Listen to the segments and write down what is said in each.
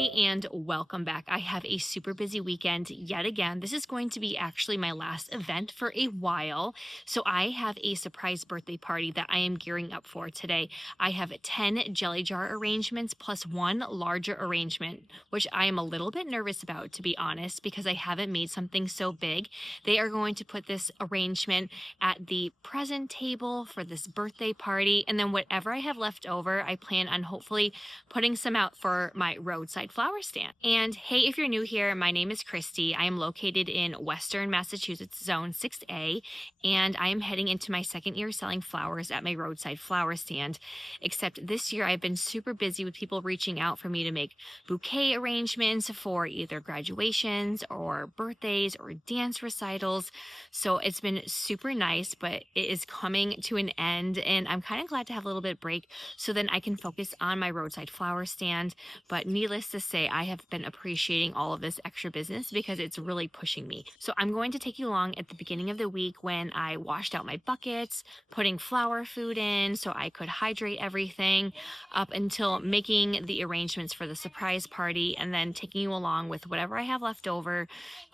everybody, and welcome back. I have a super busy weekend yet again. This is going to be actually my last event for a while. So I have a surprise birthday party that I am gearing up for today. I have 10 jelly jar arrangements plus one larger arrangement, which I am a little bit nervous about, to be honest, because I haven't made something so big. They are going to put this arrangement at the present table for this birthday party, and then whatever I have left over, I plan on hopefully putting some out for my roadside flower stand. And hey, if you're new here, my name is Christy. I am located in Western Massachusetts, Zone 6A, and I am heading into my second year selling flowers at my roadside flower stand. Except this year, I've been super busy with people reaching out for me to make bouquet arrangements for either graduations or birthdays or dance recitals. So it's been super nice, but it is coming to an end, and I'm kind of glad to have a little bit of break so then I can focus on my roadside flower stand. But needless to say, I have been appreciating all of this extra business because it's really pushing me. So I'm going to take you along at the beginning of the week when I washed out my buckets, putting flower food in so I could hydrate everything, up until making the arrangements for the surprise party, and then taking you along with whatever I have left over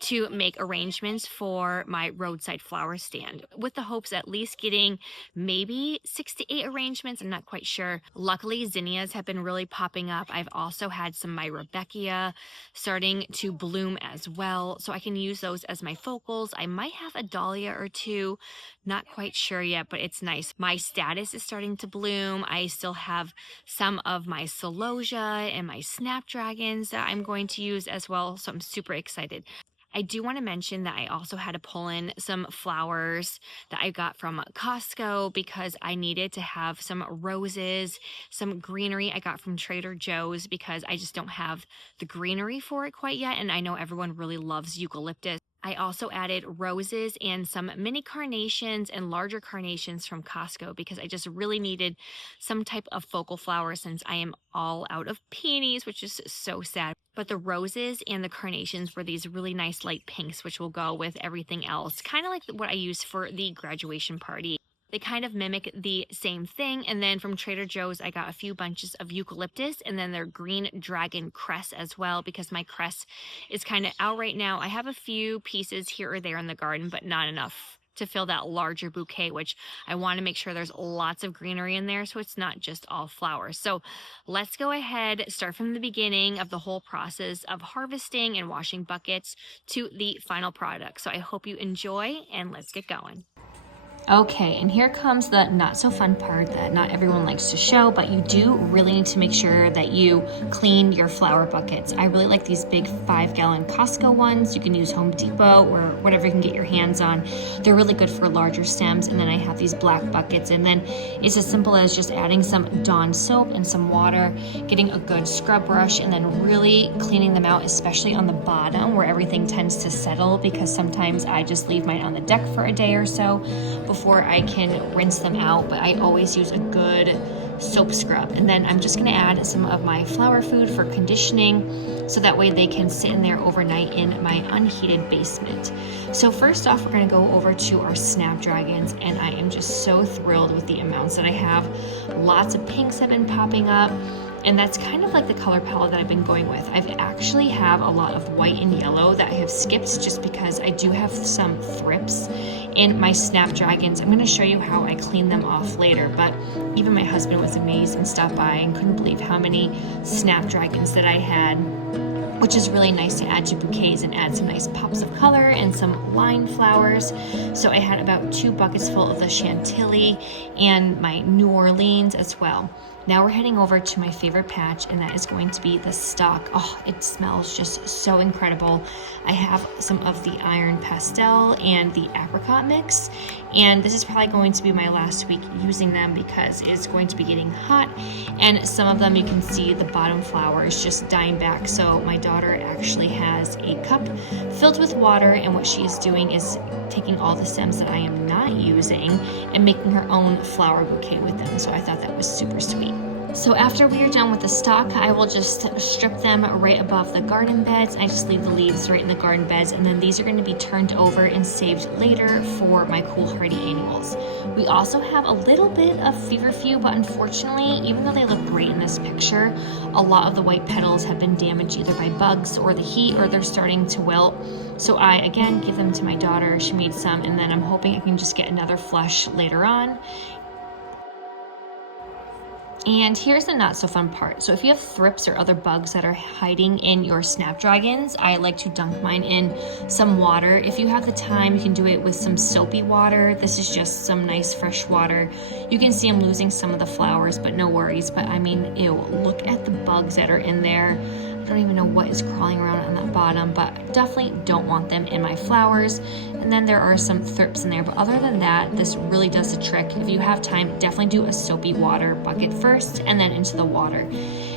to make arrangements for my roadside flower stand, with the hopes at least getting maybe 6 to 8 arrangements. I'm not quite sure. Luckily, zinnias have been really popping up. I've also had some my rudbeckia starting to bloom as well, so I can use those as my focals. I might have a dahlia or two, not quite sure yet, but it's nice. My status is starting to bloom. I still have some of my celosia and my snapdragons that I'm going to use as well, so I'm super excited. I do want to mention that I also had to pull in some flowers that I got from Costco because I needed to have some roses, some greenery I got from Trader Joe's because I just don't have the greenery for it quite yet, and I know everyone really loves eucalyptus. I also added roses and some mini carnations and larger carnations from Costco because I just really needed some type of focal flower since I am all out of peonies, which is so sad. But the roses and the carnations were these really nice light pinks, which will go with everything else, kind of like what I used for the graduation party. They kind of mimic the same thing. And then from Trader Joe's, I got a few bunches of eucalyptus and then their green dragon cress as well, because my cress is kind of out right now. I have a few pieces here or there in the garden, but not enough to fill that larger bouquet, which I want to make sure there's lots of greenery in there so it's not just all flowers. So let's go ahead, start from the beginning of the whole process of harvesting and washing buckets to the final product. So I hope you enjoy, and let's get going. Okay, and here comes the not so fun part that not everyone likes to show, but you do really need to make sure that you clean your flower buckets. I really like these big 5-gallon Costco ones. You can use Home Depot or whatever you can get your hands on. They're really good for larger stems. And then I have these black buckets, and then it's as simple as just adding some Dawn soap and some water, getting a good scrub brush, and then really cleaning them out, especially on the bottom where everything tends to settle, because sometimes I just leave mine on the deck for a day or so before I can rinse them out, but I always use a good soap scrub. And then I'm just gonna add some of my flower food for conditioning so that way they can sit in there overnight in my unheated basement. So first off, we're gonna go over to our snapdragons, and I am just so thrilled with the amounts that I have. Lots of pinks have been popping up, and that's kind of like the color palette that I've been going with. I've actually have a lot of white and yellow that I have skipped just because I do have some thrips in my snapdragons. I'm going to show you how I clean them off later, but even my husband was amazed and stopped by and couldn't believe how many snapdragons that I had, which is really nice to add to bouquets and add some nice pops of color and some line flowers. So I had about 2 buckets full of the Chantilly and my New Orleans as well. Now we're heading over to my favorite patch, and that is going to be the stock. Oh, it smells just so incredible. I have some of the iron pastel and the apricot mix, and this is probably going to be my last week using them because it's going to be getting hot, and some of them you can see the bottom flower is just dying back. So my daughter actually has a cup filled with water, and what she is doing is taking all the stems that I am not using and making her own flower bouquet with them. So I thought that was super sweet. So after we are done with the stock, I will just strip them right above the garden beds. I just leave the leaves right in the garden beds, and then these are going to be turned over and saved later for my cool hardy annuals. We also have a little bit of feverfew, but unfortunately, even though they look great in this picture, a lot of the white petals have been damaged either by bugs or the heat, or they're starting to wilt. So I, again, give them to my daughter. She made some, and then I'm hoping I can just get another flush later on. And here's the not so fun part. So if you have thrips or other bugs that are hiding in your snapdragons, I like to dunk mine in some water. If you have the time, you can do it with some soapy water. This is just some nice fresh water. You can see I'm losing some of the flowers, but no worries. But I mean, ew, look at the bugs that are in there. I don't even know what is crawling around on that bottom, but I definitely don't want them in my flowers. And then there are some thrips in there, but other than that, this really does the trick. If you have time, definitely do a soapy water bucket first and then into the water.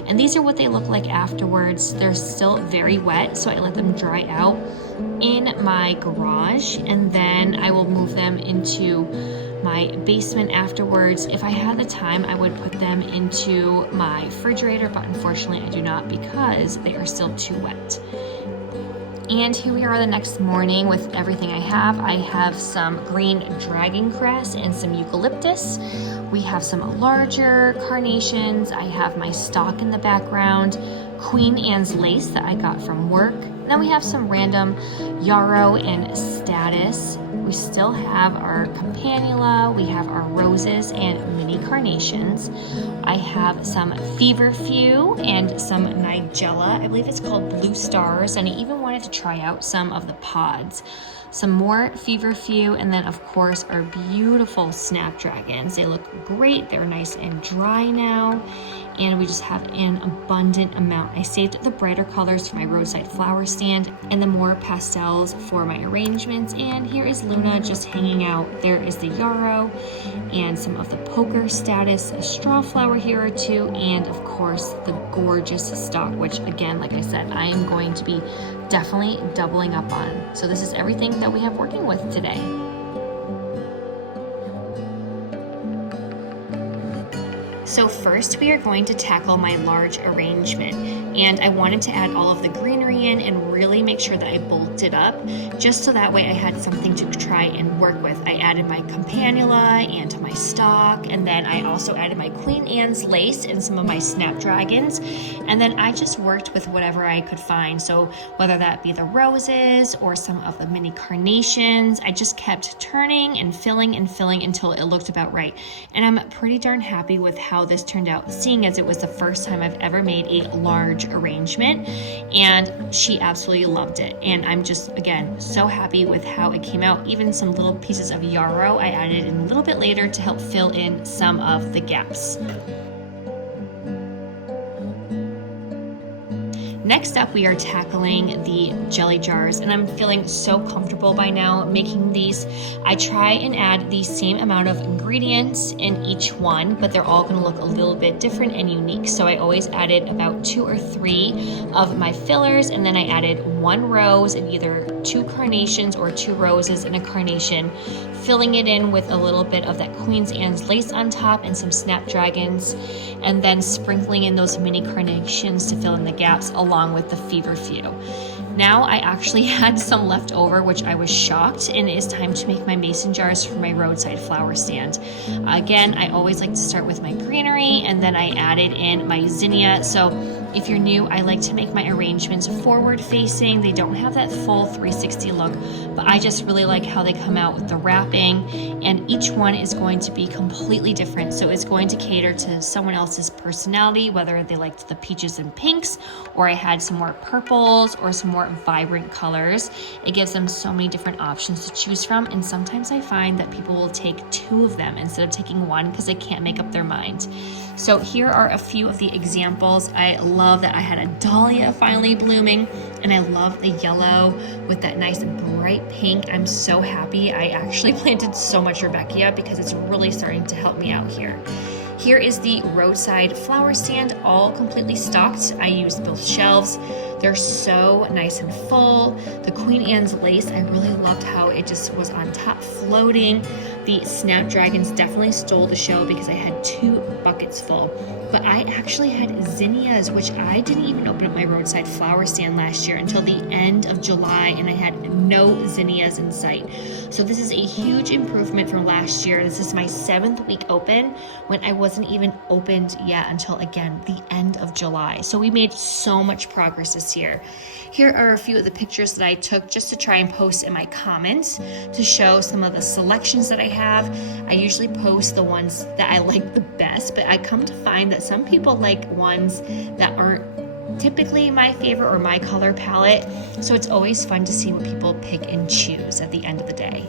And these are what they look like afterwards. They're still very wet, so I let them dry out in my garage, and then I will move them into my basement afterwards. If I had the time, I would put them into my refrigerator, but unfortunately I do not because they are still too wet. And here we are the next morning with everything I have. I have some green dragon cress and some eucalyptus. We have some larger carnations. I have my stock in the background, Queen Anne's lace that I got from work. And then we have some random yarrow and statice. We still have our campanula, we have our roses and mini carnations. I have some feverfew and some nigella. I believe it's called blue stars, and I even wanted to try out some of the pods. Some more feverfew, and then of course our beautiful snapdragons. They look great, they're nice and dry now, and we just have an abundant amount. I saved the brighter colors for my roadside flower stand and the more pastels for my arrangements. And here is Luna just hanging out. There is the yarrow and some of the poker status, a straw flower here or two, and of course the gorgeous stock, which again, like I said, I am going to be definitely doubling up on. So this is everything that we have working with today. So first we are going to tackle my large arrangement, and I wanted to add all of the greenery in and really make sure that I bolted up, just so that way I had something to try and work with. I added my campanula and my stock, and then I also added my Queen Anne's lace and some of my snapdragons, and then I just worked with whatever I could find. So whether that be the roses or some of the mini carnations, I just kept turning and filling until it looked about right. And I'm pretty darn happy with how this turned out, seeing as it was the first time I've ever made a large arrangement, and she absolutely loved it. And I'm just, again, so happy with how it came out. Even some little pieces of yarrow I added in a little bit later to help fill in some of the gaps. Next up, we are tackling the jelly jars, and I'm feeling so comfortable by now making these. I try and add the same amount of ingredients in each one, but they're all gonna look a little bit different and unique. So I always added about 2 or 3 of my fillers, and then I added 1 rose and either 2 carnations or 2 roses and a carnation, filling it in with a little bit of that Queen Anne's lace on top and some snapdragons, and then sprinkling in those mini carnations to fill in the gaps along with the feverfew. Now I actually had some left over, which I was shocked, and it is time to make my mason jars for my roadside flower stand. Again, I always like to start with my greenery, and then I added in my zinnia. So if you're new, I like to make my arrangements forward facing. They don't have that full 360 look, but I just really like how they come out with the wrapping, and each one is going to be completely different. So it's going to cater to someone else's personality, whether they liked the peaches and pinks, or I had some more purples or some more vibrant colors. It gives them so many different options to choose from, and sometimes I find that people will take 2 of them instead of taking 1 because they can't make up their mind. So here are a few of the examples. I love that I had a dahlia finally blooming, and I love the yellow with that nice bright pink. I'm so happy I actually planted so much rudbeckia because it's really starting to help me out here. Here is the roadside flower stand, all completely stocked. I used both shelves. They're so nice and full. The Queen Anne's lace, I really loved how it just was on top floating. The snapdragons definitely stole the show because I had 2 buckets full. But I actually had zinnias, which I didn't even open up my roadside flower stand last year until the end of July, and I had no zinnias in sight. So this is a huge improvement from last year. This is my 7th week open when I wasn't even opened yet until, again, the end of July. So we made so much progress this year. Here are a few of the pictures that I took just to try and post in my comments to show some of the selections that I have. I usually post the ones that I like the best, but I come to find that some people like ones that aren't typically my favorite or my color palette. So it's always fun to see what people pick and choose at the end of the day.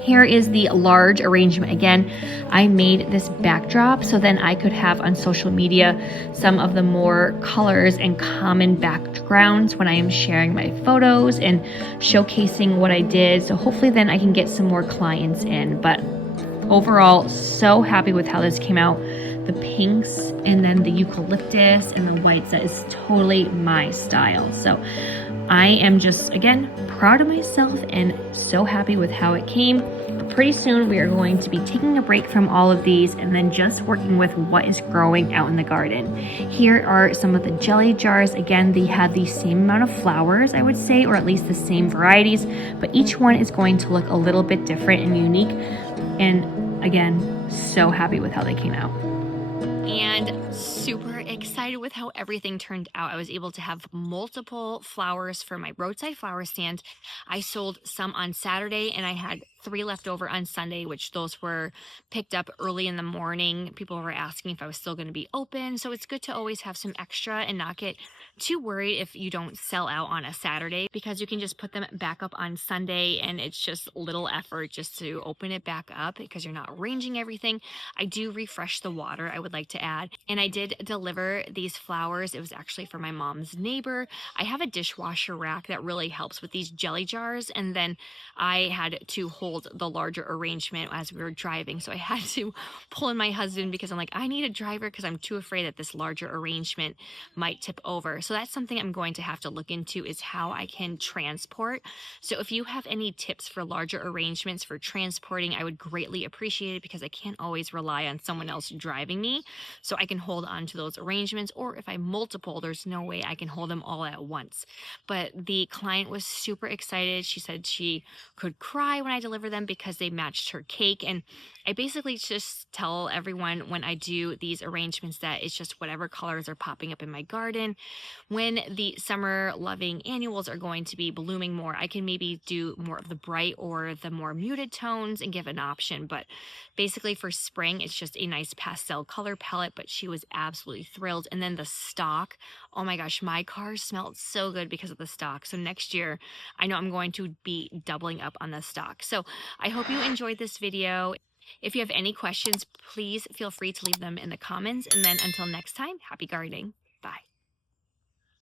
Here is the large arrangement. Again, I made this backdrop so then I could have on social media some of the more colors and common backgrounds when I am sharing my photos and showcasing what I did. So hopefully then I can get some more clients in. But overall, so happy with how this came out. The pinks and then the eucalyptus and the whites, that is totally my style. So I am just, again, proud of myself and so happy with how it came. But pretty soon we are going to be taking a break from all of these and then just working with what is growing out in the garden. Here are some of the jelly jars. Again, they have the same amount of flowers, I would say, or at least the same varieties, but each one is going to look a little bit different and unique. And again, so happy with how they came out. And super excited with how everything turned out. I was able to have multiple flowers for my roadside flower stand. I sold some on Saturday and I had 3 left over on Sunday, which those were picked up early in the morning. People were asking if I was still going to be open. So it's good to always have some extra and not get too worried if you don't sell out on a Saturday, because you can just put them back up on Sunday and it's just little effort just to open it back up because you're not arranging everything. I do refresh the water, I would like to add, and I did deliver these flowers. It was actually for my mom's neighbor. I have a dishwasher rack that really helps with these jelly jars, and then I had to hold the larger arrangement as we were driving, so I had to pull in my husband because I'm like, I need a driver because I'm too afraid that this larger arrangement might tip over. So that's something I'm going to have to look into, is how I can transport. So if you have any tips for larger arrangements for transporting, I would greatly appreciate it, because I can't always rely on someone else driving me. So I can hold on to those arrangements, or if I multiple, there's no way I can hold them all at once. But the client was super excited. She said she could cry when I deliver them because they matched her cake. And I basically just tell everyone when I do these arrangements that it's just whatever colors are popping up in my garden. When the summer loving annuals are going to be blooming more, I can maybe do more of the bright or the more muted tones and give an option. But basically for spring, it's just a nice pastel color palette, but she was absolutely thrilled. And then the stock, oh my gosh, my car smelled so good because of the stock. So next year, I know I'm going to be doubling up on the stock. So I hope you enjoyed this video. If you have any questions, please feel free to leave them in the comments. And then until next time, happy gardening.